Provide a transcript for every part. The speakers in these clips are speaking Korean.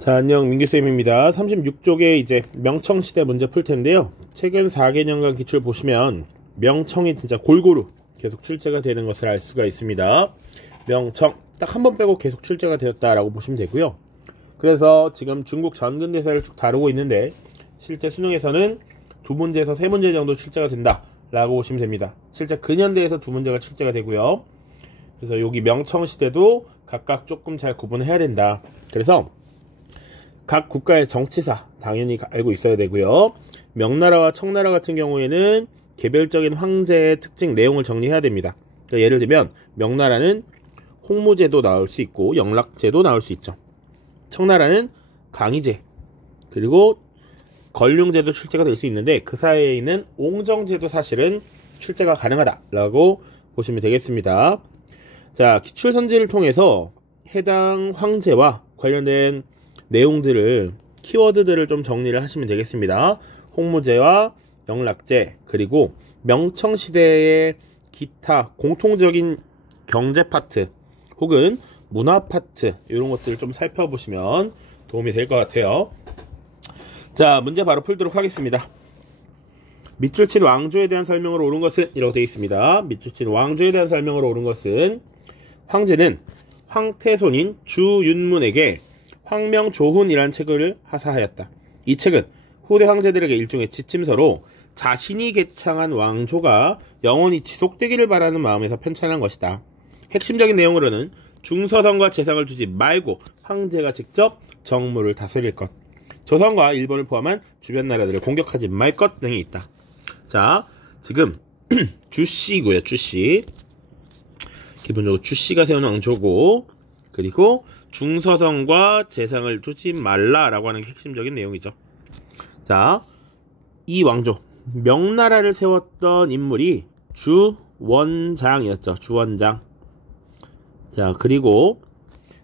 자, 안녕, 민규쌤입니다. 36쪽에 이제 명청시대 문제 풀 텐데요. 최근 4개년간 기출 보시면 명청이 진짜 골고루 계속 출제가 되는 것을 알 수가 있습니다. 명청, 딱 한 번 빼고 계속 출제가 되었다라고 보시면 되고요. 그래서 지금 중국 전근대사를 쭉 다루고 있는데 실제 수능에서는 2문제에서 3문제 정도 출제가 된다라고 보시면 됩니다. 실제 근현대에서 2문제가 출제가 되고요. 그래서 여기 명청시대도 각각 조금 잘 구분해야 된다. 그래서 각 국가의 정치사 당연히 알고 있어야 되고요. 명나라와 청나라 같은 경우에는 개별적인 황제의 특징 내용을 정리해야 됩니다. 그러니까 예를 들면 명나라는 홍무제도 나올 수 있고 영락제도 나올 수 있죠. 청나라는 강희제 그리고 걸륭제도 출제가 될 수 있는데 그 사이에 있는 옹정제도 사실은 출제가 가능하다라고 보시면 되겠습니다. 자, 기출선지를 통해서 해당 황제와 관련된 내용들을 키워드들을 좀 정리를 하시면 되겠습니다. 홍무제와 영락제 그리고 명청시대의 기타 공통적인 경제 파트 혹은 문화 파트 이런 것들을 좀 살펴보시면 도움이 될 것 같아요. 자, 문제 바로 풀도록 하겠습니다. 밑줄 친 왕조에 대한 설명으로 옳은 것은 이라고 되어 있습니다. 밑줄 친 왕조에 대한 설명으로 옳은 것은 황제는 황태손인 주윤문에게 황명조훈이라는 책을 하사하였다. 이 책은 후대 황제들에게 일종의 지침서로 자신이 개창한 왕조가 영원히 지속되기를 바라는 마음에서 편찬한 것이다. 핵심적인 내용으로는 중서성과 재상을 두지 말고 황제가 직접 정무를 다스릴 것, 조선과 일본을 포함한 주변 나라들을 공격하지 말 것 등이 있다. 자, 지금 주씨고요. 주씨. 기본적으로 주씨가 세운 왕조고 그리고 중서성과 재상을 두지 말라라고 하는 게 핵심적인 내용이죠. 자, 이 왕조 명나라를 세웠던 인물이 주원장이었죠. 주원장. 자, 그리고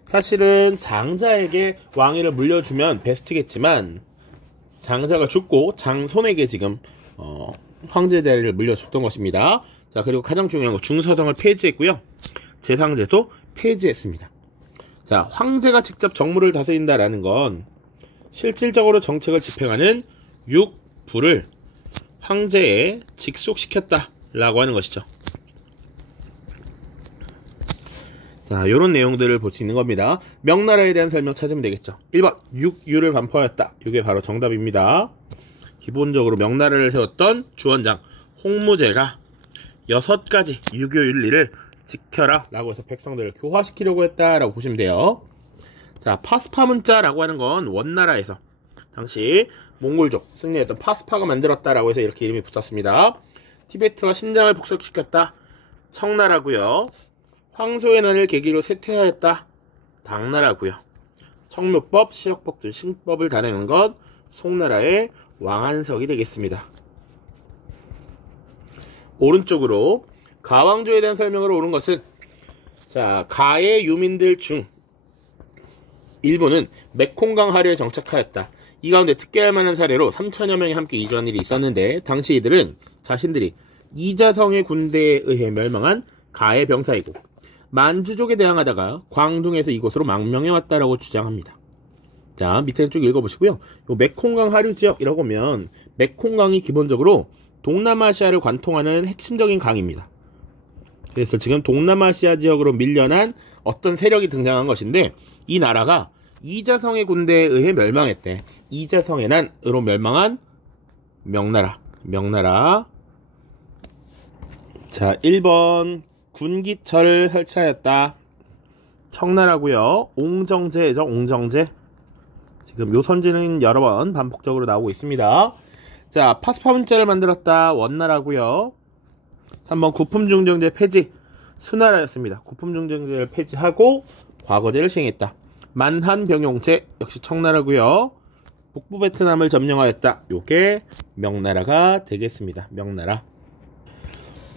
사실은 장자에게 왕위를 물려주면 베스트겠지만 장자가 죽고 장손에게 지금 황제 자리를 물려줬던 것입니다. 자, 그리고 가장 중요한 거 중서성을 폐지했고요. 재상제도 폐지했습니다. 자, 황제가 직접 정무를 다스린다라는 건 실질적으로 정책을 집행하는 육부를 황제에 직속시켰다라고 하는 것이죠. 자, 요런 내용들을 볼 수 있는 겁니다. 명나라에 대한 설명 찾으면 되겠죠. 1번, 육유를 반포하였다. 이게 바로 정답입니다. 기본적으로 명나라를 세웠던 주원장 홍무제가 6가지 유교 윤리를 지켜라 라고 해서 백성들을 교화시키려고 했다라고 보시면 돼요. 자, 파스파 문자라고 하는 건 원나라에서 당시 몽골족 승리했던 파스파가 만들었다라고 해서 이렇게 이름이 붙었습니다. 티베트와 신장을 복속시켰다. 청나라고요. 황소의 난을 계기로 쇠퇴하였다. 당나라고요. 청묘법, 시역법 등 신법을 다내는 것 송나라의 왕한석이 되겠습니다. 오른쪽으로 가왕조에 대한 설명으로 옳은 것은 자, 가의 유민들 중 일부는 메콩강 하류에 정착하였다. 이 가운데 특기할 만한 사례로 3천여 명이 함께 이주한 일이 있었는데 당시 이들은 자신들이 이자성의 군대에 의해 멸망한 가의 병사이고 만주족에 대항하다가 광둥에서 이곳으로 망명해왔다라고 주장합니다. 자, 밑에는 쭉 읽어보시고요. 요 메콩강 하류 지역이라고 하면 메콩강이 기본적으로 동남아시아를 관통하는 핵심적인 강입니다. 그래서 지금 동남아시아 지역으로 밀려난 어떤 세력이 등장한 것인데 이 나라가 이자성의 군대에 의해 멸망했대. 이자성의 난으로 멸망한 명나라. 자, 1번 군기철을 설치하였다. 청나라고요. 옹정제죠. 옹정제. 지금 요 선지는 여러 번 반복적으로 나오고 있습니다. 자, 파스파 문자를 만들었다. 원나라고요. 3번 구품중정제 폐지. 수나라였습니다. 구품중정제를 폐지하고 과거제를 시행했다. 만한병용제 역시 청나라고요. 북부 베트남을 점령하였다. 요게 명나라가 되겠습니다. 명나라.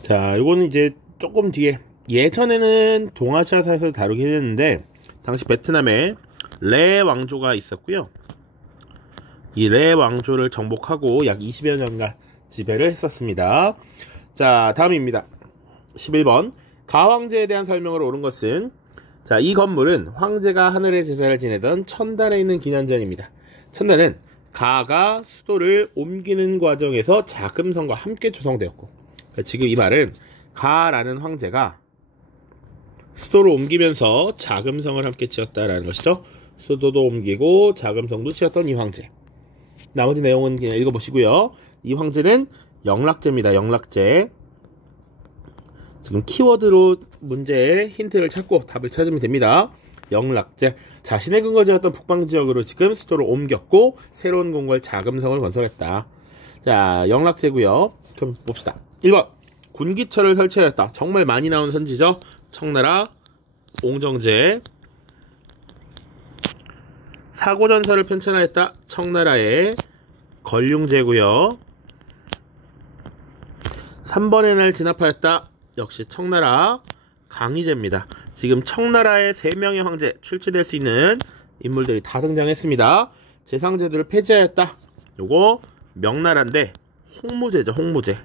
자, 요거는 이제 조금 뒤에 예전에는 동아시아사에서 다루긴 했는데 당시 베트남에 레 왕조가 있었고요. 이 레 왕조를 정복하고 약 20여 년간 지배를 했었습니다. 자, 다음입니다. 11번 가왕제에 대한 설명으로 옳은 것은 자, 이 건물은 황제가 하늘의 제사를 지내던 천단에 있는 기난전입니다. 천단은 가가 수도를 옮기는 과정에서 자금성과 함께 조성되었고, 그러니까 지금 이 말은 가라는 황제가 수도를 옮기면서 자금성을 함께 지었다라는 것이죠. 수도도 옮기고 자금성도 지었던 이 황제. 나머지 내용은 그냥 읽어보시고요. 이 황제는 영락제입니다. 영락제. 지금 키워드로 문제의 힌트를 찾고 답을 찾으면 됩니다. 영락제. 자신의 근거지였던 북방지역으로 지금 수도를 옮겼고 새로운 궁궐 자금성을 건설했다. 자, 영락제고요. 그럼 봅시다. 1번. 군기처를 설치하였다. 정말 많이 나오는 선지죠. 청나라 옹정제. 사고전서를 편찬하였다. 청나라의 걸륭제고요. 3번의 날 진압하였다. 역시 청나라 강희제입니다. 지금 청나라의 3명의 황제, 출치될 수 있는 인물들이 다 등장했습니다. 재상제도를 폐지하였다. 요거 명나라인데 홍무제죠. 홍무제.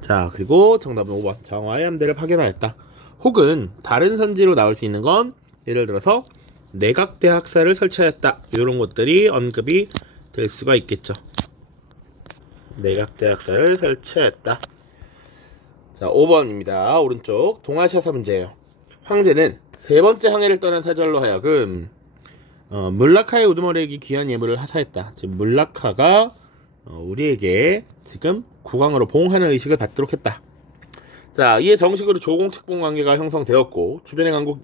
자, 그리고 정답은 5번. 정화의 함대를 파견하였다. 혹은 다른 선지로 나올 수 있는 건 예를 들어서 내각대학사를 설치하였다. 이런 것들이 언급이 될 수가 있겠죠. 내각대학사를 설치하였다. 자, 5번입니다. 오른쪽 동아시아사 문제예요. 황제는 세 번째 항해를 떠난 사절로 하여금 물라카의 우두머리에게 귀한 예물을 하사했다. 지금 물라카가 우리에게 지금 국왕으로 봉하는 의식을 받도록 했다. 자, 이에 정식으로 조공특본 관계가 형성되었고 주변의 강국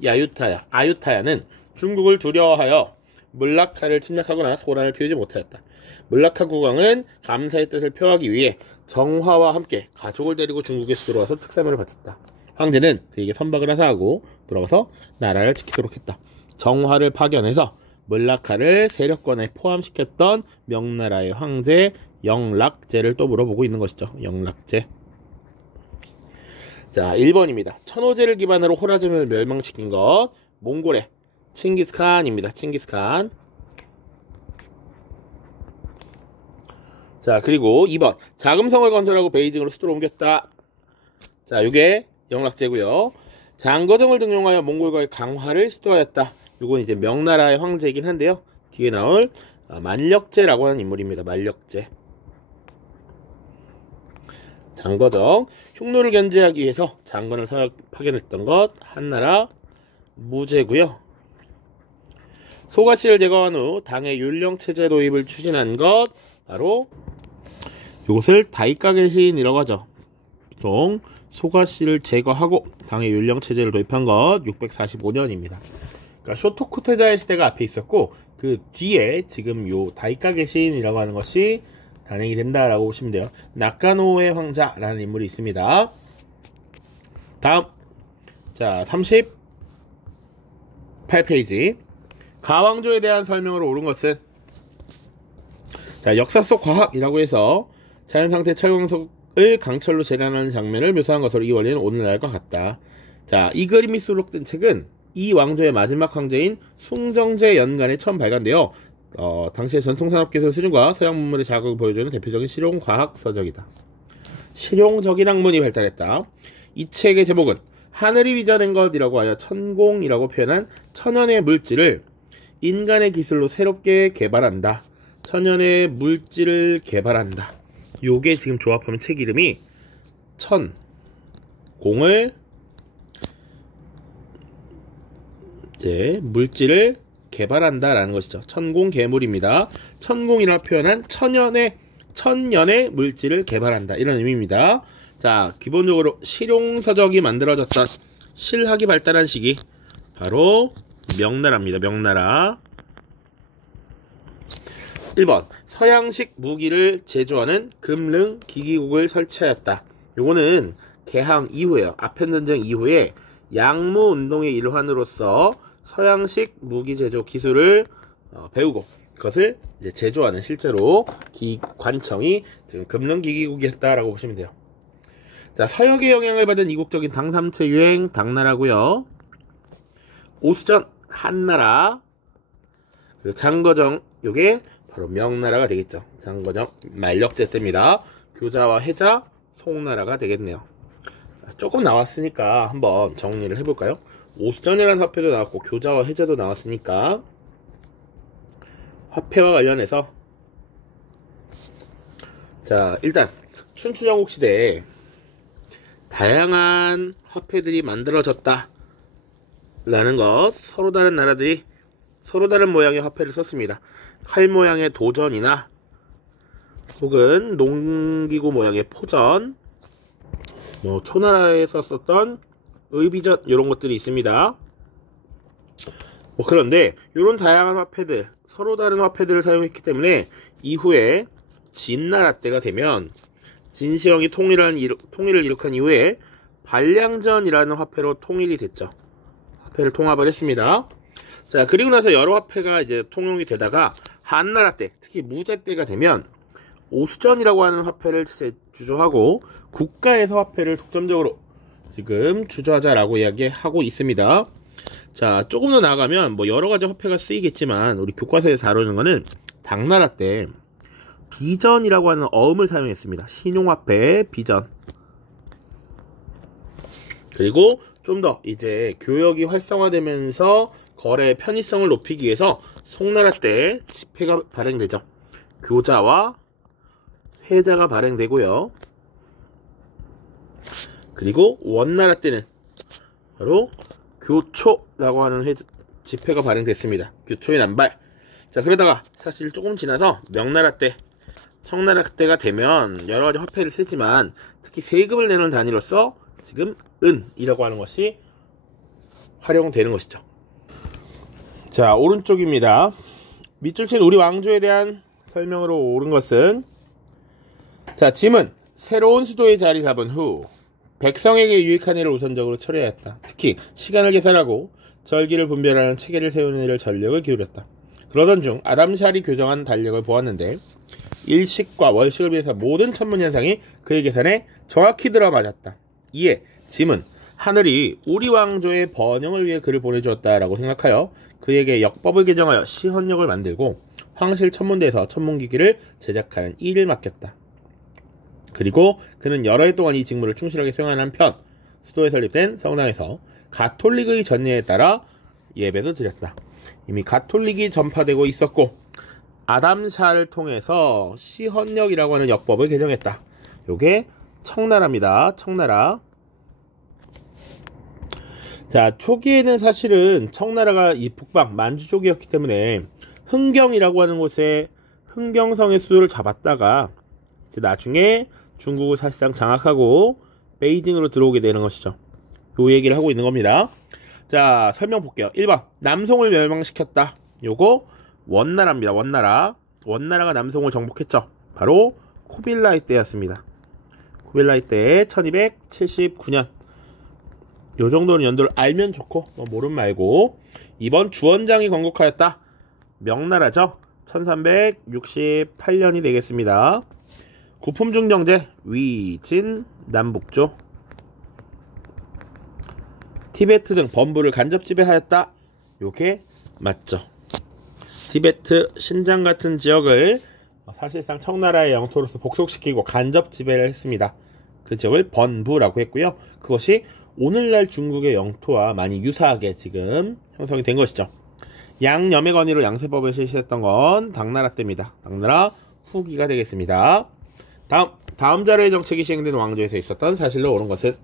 아유타야는 중국을 두려워하여 물라카를 침략하거나 소란을 피우지 못하였다. 물라카 국왕은 감사의 뜻을 표하기 위해 정화와 함께 가족을 데리고 중국에 들어와서 특사면을 바쳤다. 황제는 그에게 선박을 하사하고 돌아가서 나라를 지키도록 했다. 정화를 파견해서 물라카를 세력권에 포함시켰던 명나라의 황제 영락제를 또 물어보고 있는 것이죠. 영락제. 자, 1번입니다. 천호제를 기반으로 호라즘을 멸망시킨 것 몽골의 칭기스칸입니다. 칭기스칸. 자, 그리고 2번. 자금성을 건설하고 베이징으로 수도를 옮겼다. 자, 이게 영락제고요. 장거정을 등용하여 몽골과의 강화를 시도하였다. 이건 이제 명나라의 황제이긴 한데요. 뒤에 나올 만력제라고 하는 인물입니다. 만력제. 장거정. 흉노를 견제하기 위해서 장건을 파견했던 것 한나라 무제고요. 소가씨를 제거한 후 당의 율령체제 도입을 추진한 것 바로 이것을 다이카게신이라고 하죠. 보통 소가씨를 제거하고 당의 율령체제를 도입한 것 645년입니다. 그러니까 쇼토쿠테자의 시대가 앞에 있었고 그 뒤에 지금 요 다이카게신이라고 하는 것이 단행이 된다라고 보시면 돼요. 나카노의 황자라는 인물이 있습니다. 다음, 자 38페이지. 가왕조에 대한 설명으로 옳은 것은, 자, 역사 속 과학이라고 해서 자연상태 철광석을 강철로 재련하는 장면을 묘사한 것으로 이 원리는 오늘날과 같다. 자, 이 그림이 수록된 책은 이 왕조의 마지막 황제인 숭정제 연간에 처음 발간되어 당시의 전통산업기술 수준과 서양 문물의 자극을 보여주는 대표적인 실용과학 서적이다. 실용적인 학문이 발달했다. 이 책의 제목은 하늘이 빚어낸 것이라고 하여 천공이라고 표현한 천연의 물질을 인간의 기술로 새롭게 개발한다. 천연의 물질을 개발한다. 요게 지금 조합하면 책 이름이 천공을 이제 물질을 개발한다 라는 것이죠. 천공개물입니다. 천공이라 표현한 천년의 물질을 개발한다 이런 의미입니다. 자, 기본적으로 실용서적이 만들어졌던 실학이 발달한 시기 바로 명나라입니다. 명나라. 1번. 서양식 무기를 제조하는 금릉 기기국을 설치하였다. 요거는 개항 이후에요. 아편전쟁 이후에 양무운동의 일환으로서 서양식 무기 제조 기술을 배우고 그것을 이제 제조하는 실제로 관청이 지금 금릉기기국이 했다라고 보시면 돼요. 자, 서역의 영향을 받은 이국적인 당삼체 유행 당나라고요. 오수전 한나라. 그리고 장거정 요게 바로 명나라가 되겠죠. 장거정 만력제 때입니다. 교자와 해자 송나라가 되겠네요. 조금 나왔으니까 한번 정리를 해볼까요? 오수전이라는 화폐도 나왔고 교자와 해제도 나왔으니까 화폐와 관련해서 자, 일단 춘추전국 시대에 다양한 화폐들이 만들어졌다 라는 것, 서로 다른 나라들이 서로 다른 모양의 화폐를 썼습니다. 칼 모양의 도전이나 혹은 농기구 모양의 포전, 뭐 초나라에 썼었던 의비전 이런 것들이 있습니다. 뭐 그런데 이런 다양한 화폐들, 서로 다른 화폐들을 사용했기 때문에 이후에 진나라 때가 되면 진시황이 통일을 이룩한 이후에 반량전이라는 화폐로 통일이 됐죠. 화폐를 통합을 했습니다. 자, 그리고 나서 여러 화폐가 이제 통용이 되다가 한나라 때, 특히 무자 때가 되면 오수전이라고 하는 화폐를 주조하고 국가에서 화폐를 독점적으로 지금 주조하자라고 이야기하고 있습니다. 자, 조금 더 나아가면 뭐 여러 가지 화폐가 쓰이겠지만 우리 교과서에서 다루는 거는 당나라 때 비전이라고 하는 어음을 사용했습니다. 신용화폐 비전. 그리고 좀 더 이제 교역이 활성화되면서 거래의 편의성을 높이기 위해서 송나라 때 지폐가 발행되죠. 교자와 회자가 발행되고요. 그리고 원나라 때는 바로 교초라고 하는 지폐가 발행됐습니다. 교초의 남발. 자, 그러다가 사실 조금 지나서 명나라 때, 청나라 때가 되면 여러 가지 화폐를 쓰지만 특히 세금을 내는 단위로서 지금 은이라고 하는 것이 활용되는 것이죠. 자, 오른쪽입니다. 밑줄 친 우리 왕조에 대한 설명으로 옳은 것은, 자, 짐은 새로운 수도에 자리 잡은 후 백성에게 유익한 일을 우선적으로 처리하였다. 특히 시간을 계산하고 절기를 분별하는 체계를 세우는 일을 전력을 기울였다. 그러던 중 아담샬이 교정한 달력을 보았는데 일식과 월식을 비해서 모든 천문현상이 그의 계산에 정확히 들어맞았다. 이에 짐은 하늘이 우리 왕조의 번영을 위해 그를 보내주었다라고 생각하여 그에게 역법을 개정하여 시헌역을 만들고 황실 천문대에서 천문기기를 제작하는 일을 맡겼다. 그리고 그는 여러 해 동안 이 직무를 충실하게 수행한 한편 수도에 설립된 성당에서 가톨릭의 전례에 따라 예배도 드렸다. 이미 가톨릭이 전파되고 있었고 아담샤를 통해서 시헌역이라고 하는 역법을 개정했다. 요게 청나라입니다. 청나라. 자, 초기에는 사실은 청나라가 이 북방 만주 쪽이었기 때문에 흥경이라고 하는 곳에 흥경성의 수도를 잡았다가 이제 나중에 중국을 사실상 장악하고 베이징으로 들어오게 되는 것이죠. 요 얘기를 하고 있는 겁니다. 자, 설명 볼게요. 1번 남송을 멸망시켰다. 요거 원나라입니다. 원나라가 남송을 정복했죠. 바로 쿠빌라이 때였습니다. 쿠빌라이 때 1279년. 요 정도는 연도를 알면 좋고 모르면 말고. 2번 주원장이 건국하였다. 명나라죠. 1368년이 되겠습니다. 구품중 정제 위진 남북조. 티베트 등 범부를 간접 지배하였다. 요게 맞죠. 티베트, 신장 같은 지역을 사실상 청나라의 영토로서 복속시키고 간접 지배를 했습니다. 그 지역을 번부라고 했고요. 그것이 오늘날 중국의 영토와 많이 유사하게 지금 형성이 된 것이죠. 양념의 건의로 양세법을 실시했던 건 당나라 때입니다. 당나라 후기가 되겠습니다. 다음 자료의 정책이 시행된 왕조에서 있었던 사실로 옳은 것은,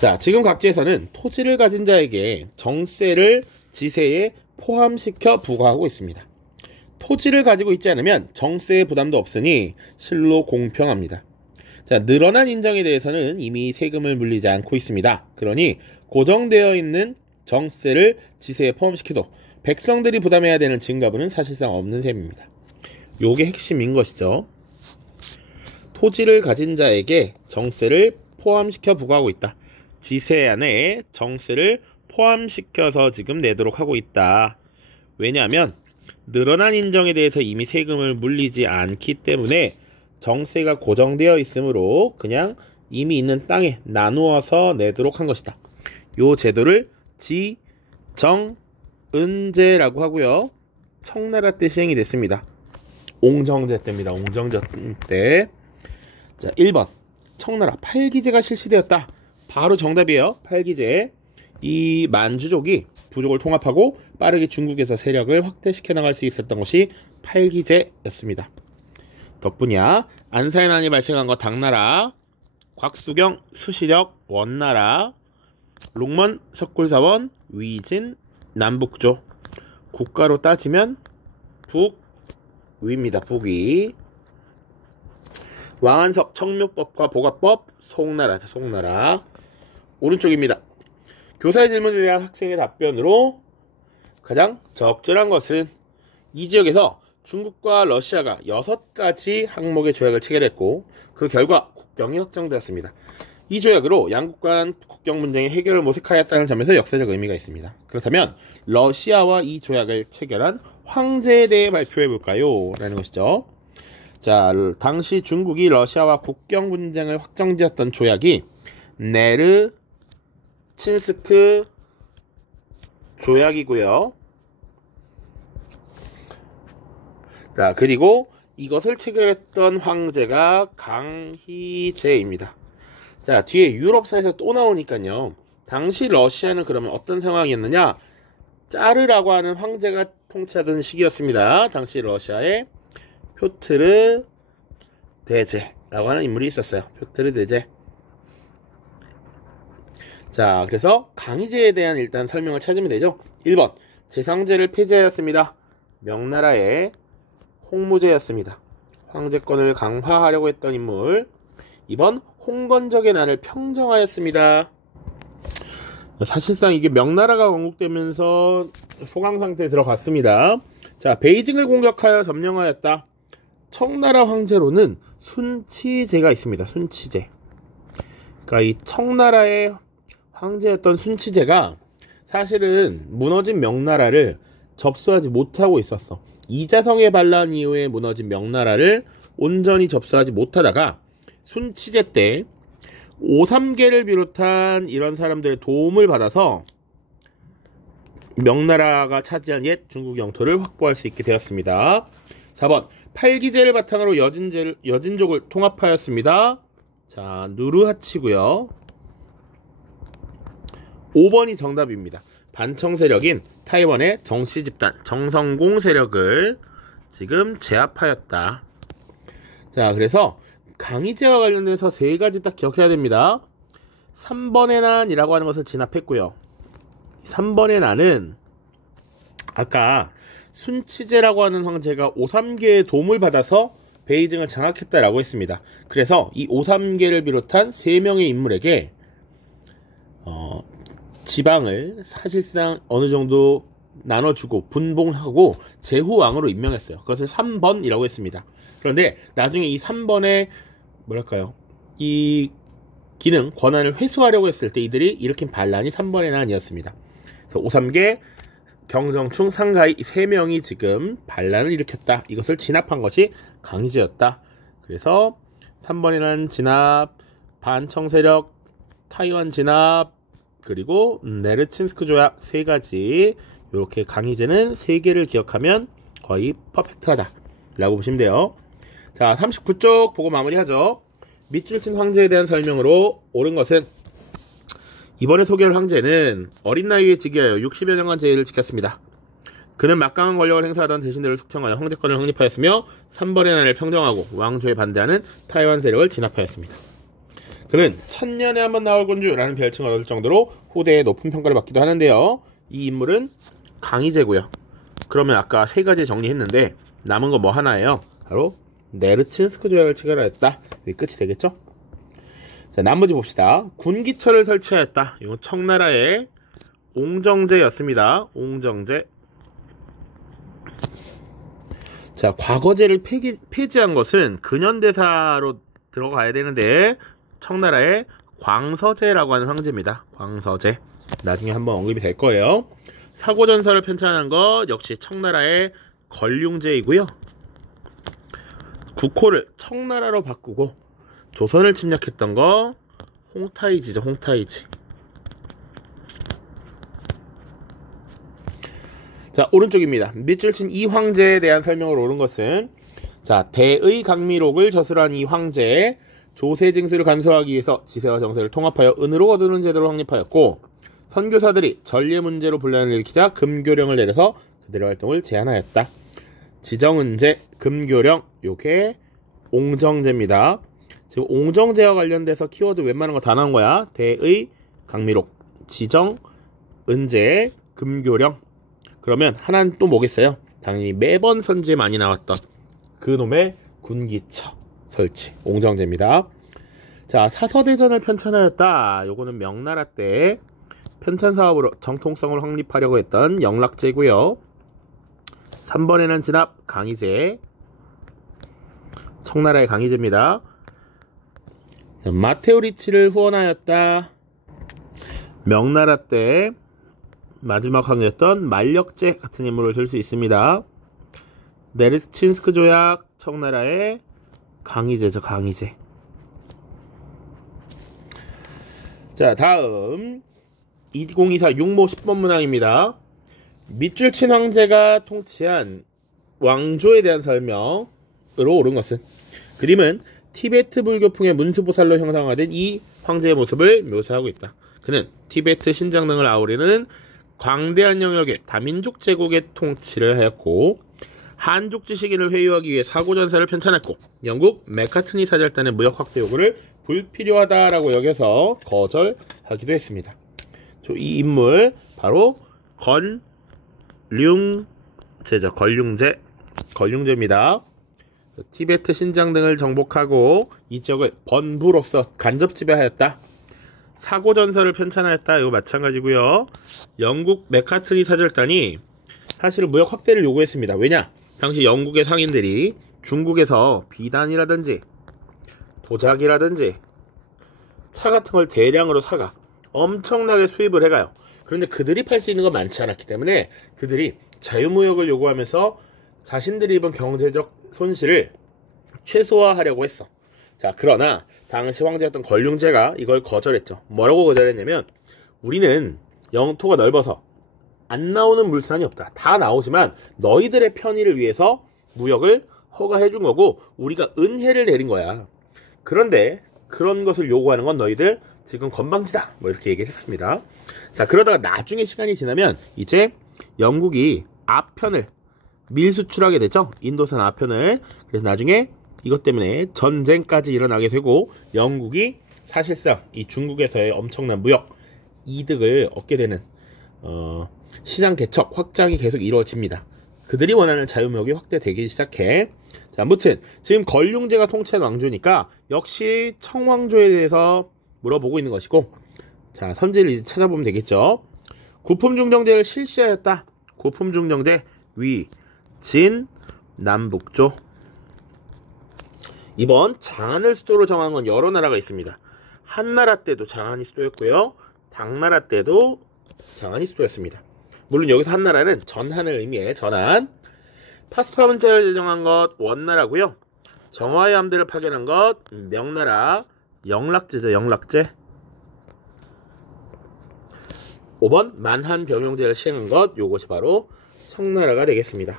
자, 지금 각지에서는 토지를 가진 자에게 정세를 지세에 포함시켜 부과하고 있습니다. 토지를 가지고 있지 않으면 정세의 부담도 없으니 실로 공평합니다. 자, 늘어난 인정에 대해서는 이미 세금을 물리지 않고 있습니다. 그러니 고정되어 있는 정세를 지세에 포함시켜도 백성들이 부담해야 되는 증가분은 사실상 없는 셈입니다. 요게 핵심인 것이죠. 토지를 가진 자에게 정세를 포함시켜 부과하고 있다. 지세 안에 정세를 포함시켜서 지금 내도록 하고 있다. 왜냐하면 늘어난 인정에 대해서 이미 세금을 물리지 않기 때문에 정세가 고정되어 있으므로 그냥 이미 있는 땅에 나누어서 내도록 한 것이다. 요 제도를 지정은제라고 하고요. 청나라 때 시행이 됐습니다. 옹정제 때입니다. 옹정제 때. 자, 1번 청나라 8기제가 실시되었다. 바로 정답이에요. 8기제. 이 만주족이 부족을 통합하고 빠르게 중국에서 세력을 확대시켜 나갈 수 있었던 것이 8기제였습니다. 덕분이야. 안사의 난이 발생한 거 당나라, 곽수경, 수시력, 원나라, 롱먼, 석굴사원, 위진, 남북조. 국가로 따지면 북위입니다. 북위. 왕한석, 청묘법과 보가법, 송나라죠. 송나라. 오른쪽입니다. 교사의 질문에 대한 학생의 답변으로 가장 적절한 것은 이 지역에서 중국과 러시아가 6가지 항목의 조약을 체결했고 그 결과 국경이 확정되었습니다. 이 조약으로 양국 간 국경 문제의 해결을 모색하였다는 점에서 역사적 의미가 있습니다. 그렇다면 러시아와 이 조약을 체결한 황제에 대해 발표해 볼까요? 라는 것이죠. 자, 당시 중국이 러시아와 국경 분쟁을 확정지었던 조약이 네르친스크 조약이고요. 자, 그리고 이것을 체결했던 황제가 강희제입니다. 자, 뒤에 유럽사에서 또 나오니까요. 당시 러시아는 그러면 어떤 상황이었느냐? 짜르라고 하는 황제가 통치하던 시기였습니다. 당시 러시아에 표트르 대제라고 하는 인물이 있었어요. 표트르 대제. 자, 그래서 강희제에 대한 일단 설명을 찾으면 되죠. 1번 제상제를 폐지하였습니다. 명나라의 홍무제였습니다. 황제권을 강화하려고 했던 인물. 2번 홍건적의 난을 평정하였습니다. 사실상 이게 명나라가 건국되면서 소강상태에 들어갔습니다. 자, 베이징을 공격하여 점령하였다. 청나라 황제로는 순치제가 있습니다. 순치제. 그러니까 이 청나라의 황제였던 순치제가 사실은 무너진 명나라를 접수하지 못하고 있었어. 이자성의 반란 이후에 무너진 명나라를 온전히 접수하지 못하다가 순치제 때 오삼계를 비롯한 이런 사람들의 도움을 받아서 명나라가 차지한 옛 중국 영토를 확보할 수 있게 되었습니다. 4번 8기제를 바탕으로 여진족을 통합하였습니다. 자, 누르하치고요. 5번이 정답입니다. 반청 세력인 타이완의 정씨 집단 정성공 세력을 지금 제압하였다. 자, 그래서 강희제와 관련해서 3가지 딱 기억해야 됩니다. 3번의 난이라고 하는 것을 진압했고요. 3번의 난은 아까 순치제라고 하는 황제가 오삼계의 도움을 받아서 베이징을 장악했다라고 했습니다. 그래서 이 오삼계를 비롯한 3명의 인물에게 지방을 사실상 어느 정도 나눠주고 분봉하고 제후왕으로 임명했어요. 그것을 3번이라고 했습니다. 그런데 나중에 이 3번의 뭐랄까요, 이 기능, 권한을 회수하려고 했을 때 이들이 일으킨 반란이 3번의 난이었습니다. 그래서 오삼계, 경정충, 상가이 이 3명이 지금 반란을 일으켰다. 이것을 진압한 것이 강희제였다. 그래서 3번의 난 진압, 반청 세력, 타이완 진압, 그리고 네르친스크 조약 3가지. 이렇게 강희제는 3개를 기억하면 거의 퍼펙트하다 라고 보시면 돼요. 자, 39쪽 보고 마무리하죠. 밑줄 친 황제에 대한 설명으로 옳은 것은 이번에 소개할 황제는 어린 나이에 즉위하여 60여 년간 제위를 지켰습니다. 그는 막강한 권력을 행사하던 대신들을 숙청하여 황제권을 확립하였으며 3번의 난을 평정하고 왕조에 반대하는 타이완 세력을 진압하였습니다. 그는 천년에 한 번 나올 군주라는 별칭을 얻을 정도로 후대에 높은 평가를 받기도 하는데요. 이 인물은 강희제고요. 그러면 아까 3가지 정리했는데 남은 거 뭐 하나예요? 바로 네르친스크 조약을 체결하였다. 여기 끝이 되겠죠? 자, 나머지 봅시다. 군기처를 설치하였다. 이건 청나라의 옹정제였습니다. 옹정제. 자, 과거제를 폐지한 것은 근현대사로 들어가야 되는데 청나라의 광서제라고 하는 황제입니다. 광서제. 나중에 한번 언급이 될 거예요. 사고전설을 편찬한 것 역시 청나라의 걸륭제이고요. 국호를 청나라로 바꾸고 조선을 침략했던 거 홍타이지죠. 홍타이지. 자, 오른쪽입니다. 밑줄 친 이 황제에 대한 설명을 옳은 것은 자, 대의 강미록을 저술한 이 황제의 조세 징수를 간소화하기 위해서 지세와 정세를 통합하여 은으로 거두는 제도를 확립하였고, 선교사들이 전례 문제로 분란을 일으키자 금교령을 내려서 그들의 활동을 제한하였다. 지정은제, 금교령, 요게 옹정제입니다. 지금 옹정제와 관련돼서 키워드 웬만한 거 다 나온 거야. 대의, 강미록, 지정, 은제, 금교령. 그러면 하나는 또 뭐겠어요? 당연히 매번 선지에 많이 나왔던 그놈의 군기처 설치, 옹정제입니다. 자, 사서대전을 편찬하였다. 요거는 명나라 때 편찬 사업으로 정통성을 확립하려고 했던 영락제고요. 3번에는 진압, 강희제, 청나라의 강희제입니다. 자, 마테오리치를 후원하였다. 명나라 때 마지막 황제였던 만력제 같은 인물을 들 수 있습니다. 네르친스크 조약, 청나라의 강희제죠, 강희제. 자, 다음 2024 육모 10번 문항입니다. 밑줄 친 황제가 통치한 왕조에 대한 설명으로 옳은 것은, 그림은 티베트 불교풍의 문수보살로 형상화된 이 황제의 모습을 묘사하고 있다. 그는 티베트 신장 등을 아우르는 광대한 영역의 다민족 제국의 통치를 하였고, 한족지 시기를 회유하기 위해 사고전사를 편찬했고, 영국 맥카트니 사절단의 무역 확대 요구를 불필요하다라고 여겨서 거절하기도 했습니다. 이 인물 바로 건륭제죠. 건륭제입니다. 티베트 신장 등을 정복하고 이 지역을 번부로서 간접 지배하였다. 사고전서를 편찬하였다. 이거 마찬가지고요. 영국 맥카트니 사절단이 사실은 무역 확대를 요구했습니다. 왜냐? 당시 영국의 상인들이 중국에서 비단이라든지 도자기라든지 차 같은 걸 대량으로 사가 엄청나게 수입을 해가요. 그런데 그들이 팔 수 있는 건 많지 않았기 때문에 그들이 자유무역을 요구하면서 자신들이 입은 경제적 손실을 최소화하려고 했어. 자, 그러나 당시 황제였던 건륭제가 이걸 거절했죠. 뭐라고 거절했냐면, 우리는 영토가 넓어서 안 나오는 물산이 없다. 다 나오지만 너희들의 편의를 위해서 무역을 허가해 준 거고 우리가 은혜를 내린 거야. 그런데 그런 것을 요구하는 건 너희들 지금 건방지다, 뭐 이렇게 얘기를 했습니다. 자, 그러다가 나중에 시간이 지나면 이제 영국이 아편을 밀수출하게 되죠. 인도산 아편을. 그래서 나중에 이것 때문에 전쟁까지 일어나게 되고 영국이 사실상 이 중국에서의 엄청난 무역 이득을 얻게 되는 시장 개척 확장이 계속 이루어집니다. 그들이 원하는 자유무역이 확대되기 시작해. 자, 아무튼 지금 건륭제가 통치한 왕조니까 역시 청왕조에 대해서 물어보고 있는 것이고, 자, 선지를 이제 찾아보면 되겠죠. 구품중정제를 실시하였다. 구품중정제 위, 진, 남북조. 이번 장안을 수도로 정한 건 여러 나라가 있습니다. 한나라 때도 장안이 수도였고요. 당나라 때도 장안이 수도였습니다. 물론 여기서 한나라는 전한을 의미해 전한. 파스파문자를 제정한 것 원나라고요. 정화의 함대를 파견한 것 명나라. 영락제죠, 영락제. 5번 만한병용제를 시행한 것, 요것이 바로 청나라가 되겠습니다.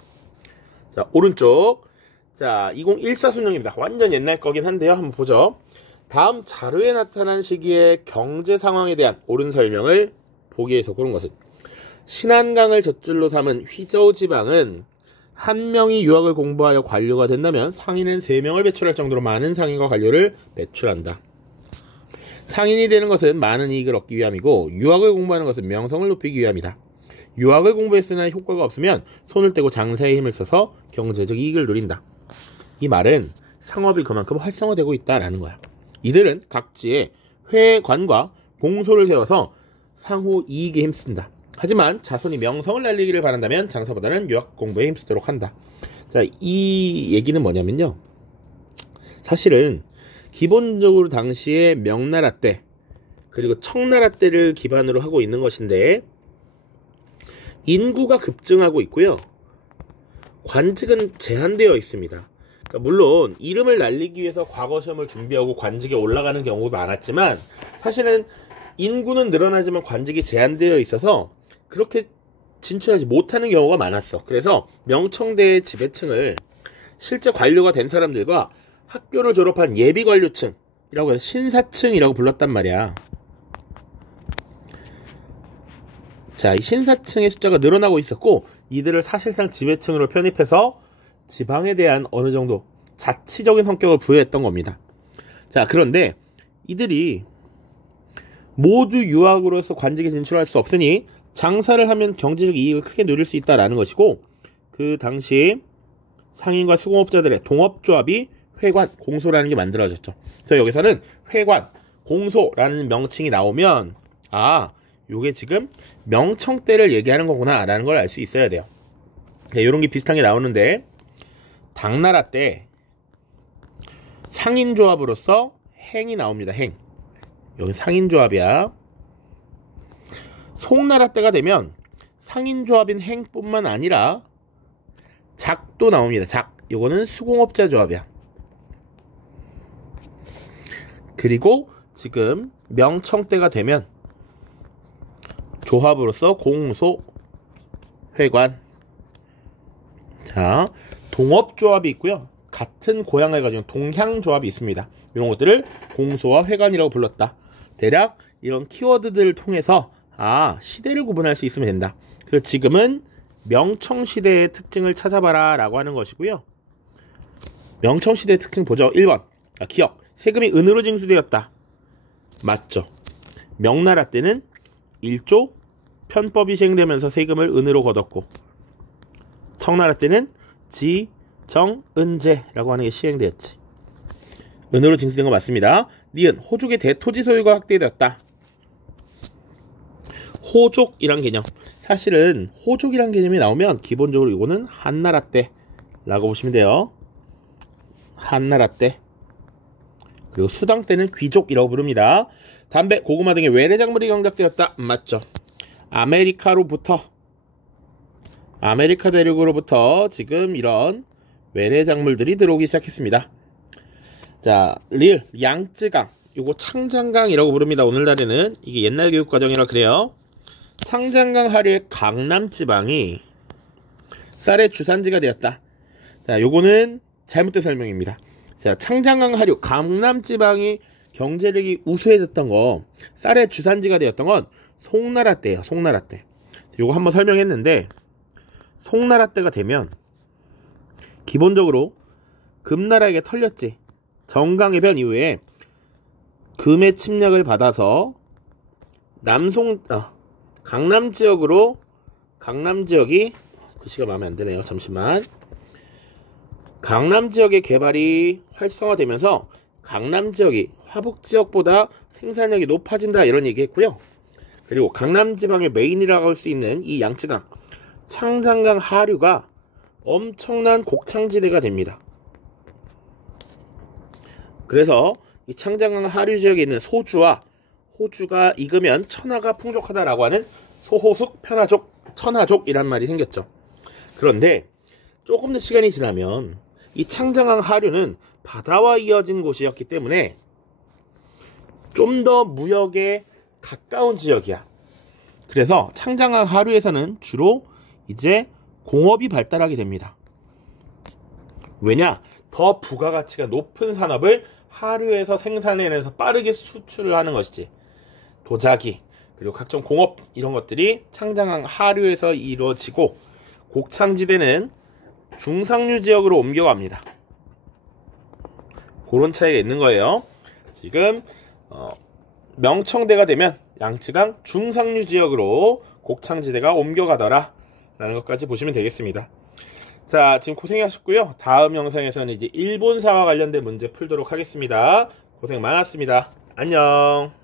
자, 오른쪽. 자, 2014 순영입니다. 완전 옛날 거긴 한데요. 한번 보죠. 다음 자료에 나타난 시기의 경제 상황에 대한 옳은 설명을 보기 위해서 고른 것은, 신안강을 젖줄로 삼은 휘저우 지방은 한 명이 유학을 공부하여 관료가 된다면 상인은 3명을 배출할 정도로 많은 상인과 관료를 배출한다. 상인이 되는 것은 많은 이익을 얻기 위함이고, 유학을 공부하는 것은 명성을 높이기 위함이다. 유학을 공부했으나 효과가 없으면 손을 떼고 장사에 힘을 써서 경제적 이익을 누린다. 이 말은 상업이 그만큼 활성화되고 있다라는 거야. 이들은 각지에 회관과 공소를 세워서 상호 이익에 힘쓴다. 하지만 자손이 명성을 날리기를 바란다면 장사보다는 유학 공부에 힘쓰도록 한다. 자, 이 얘기는 뭐냐면요, 사실은 기본적으로 당시에 명나라 때 그리고 청나라 때를 기반으로 하고 있는 것인데, 인구가 급증하고 있고요, 관직은 제한되어 있습니다. 그러니까 물론 이름을 날리기 위해서 과거 시험을 준비하고 관직에 올라가는 경우도 많았지만, 사실은 인구는 늘어나지만 관직이 제한되어 있어서 그렇게 진출하지 못하는 경우가 많았어. 그래서 명청대의 지배층을 실제 관료가 된 사람들과 학교를 졸업한 예비 관료층, 해서 신사층이라고 불렀단 말이야. 자, 이 신사층의 숫자가 늘어나고 있었고, 이들을 사실상 지배층으로 편입해서 지방에 대한 어느 정도 자치적인 성격을 부여했던 겁니다. 자, 그런데 이들이 모두 유학으로서 관직에 진출할 수 없으니 장사를 하면 경제적 이익을 크게 누릴 수 있다라는 것이고, 그 당시 상인과 수공업자들의 동업조합이 회관, 공소라는 게 만들어졌죠. 그래서 여기서는 회관, 공소라는 명칭이 나오면 요게 지금 명청 때를 얘기하는 거구나 라는 걸 알 수 있어야 돼요. 네, 이런 게 비슷한 게 나오는데, 당나라 때 상인조합으로서 행이 나옵니다. 행. 여기 상인조합이야. 송나라 때가 되면 상인조합인 행뿐만 아니라 작도 나옵니다. 작. 요거는 수공업자 조합이야. 그리고 지금 명청 때가 되면 조합으로서 공소, 회관. 자, 동업조합이 있고요. 같은 고향을 가지고 동향조합이 있습니다. 이런 것들을 공소와 회관이라고 불렀다. 대략 이런 키워드들을 통해서 시대를 구분할 수 있으면 된다. 그래서 지금은 명청시대의 특징을 찾아봐라 라고 하는 것이고요. 명청시대의 특징 보죠. 1번 기억. 세금이 은으로 징수되었다. 맞죠. 명나라 때는 1조 편법이 시행되면서 세금을 은으로 걷었고, 청나라 때는 지정은제라고 하는 게 시행되었지. 은으로 징수된 거 맞습니다. 니은 호족의 대토지 소유가 확대되었다. 호족이란 개념. 사실은 호족이란 개념이 나오면 기본적으로 이거는 한나라 때라고 보시면 돼요. 한나라 때. 그리고 수당 때는 귀족이라고 부릅니다. 담배, 고구마 등의 외래 작물이 경작되었다. 맞죠. 아메리카 대륙으로부터 지금 이런 외래 작물들이 들어오기 시작했습니다. 자, 리을, 양쯔강. 요거 창장강이라고 부릅니다. 오늘날에는 이게 옛날 교육과정이라 그래요. 창장강 하류의 강남지방이 쌀의 주산지가 되었다. 자, 요거는 잘못된 설명입니다. 자, 창장강 하류, 강남지방이 경제력이 우수해졌던 거, 쌀의 주산지가 되었던 건 송나라 때예요. 송나라 때. 요거 한번 설명했는데, 송나라 때가 되면 기본적으로 금나라에게 털렸지. 정강해변 이후에 금의 침략을 받아서 강남 지역이 글씨가 마음에 안 드네요. 잠시만. 강남 지역의 개발이 활성화되면서 강남 지역이 화북 지역보다 생산력이 높아진다 이런 얘기했고요. 그리고 강남 지방의 메인이라고 할 수 있는 이 양쯔강, 창장강 하류가 엄청난 곡창지대가 됩니다. 그래서 이 창장강 하류 지역에 있는 소주와 호주가 익으면 천하가 풍족하다라고 하는 소호숙, 편하족, 천하족이란 말이 생겼죠. 그런데 조금 더 시간이 지나면 이 창장강 하류는 바다와 이어진 곳이었기 때문에 좀 더 무역에 가까운 지역이야. 그래서 창장강 하류에서는 주로 이제 공업이 발달하게 됩니다. 왜냐? 더 부가가치가 높은 산업을 하류에서 생산해내서 빠르게 수출을 하는 것이지. 도자기, 그리고 각종 공업 이런 것들이 창장강 하류에서 이루어지고, 곡창지대는 중상류 지역으로 옮겨갑니다. 그런 차이가 있는 거예요. 지금 명청대가 되면 양쯔강 중상류 지역으로 곡창지대가 옮겨가더라 라는 것까지 보시면 되겠습니다. 자, 지금 고생하셨고요. 다음 영상에서는 이제 일본사와 관련된 문제 풀도록 하겠습니다. 고생 많았습니다. 안녕.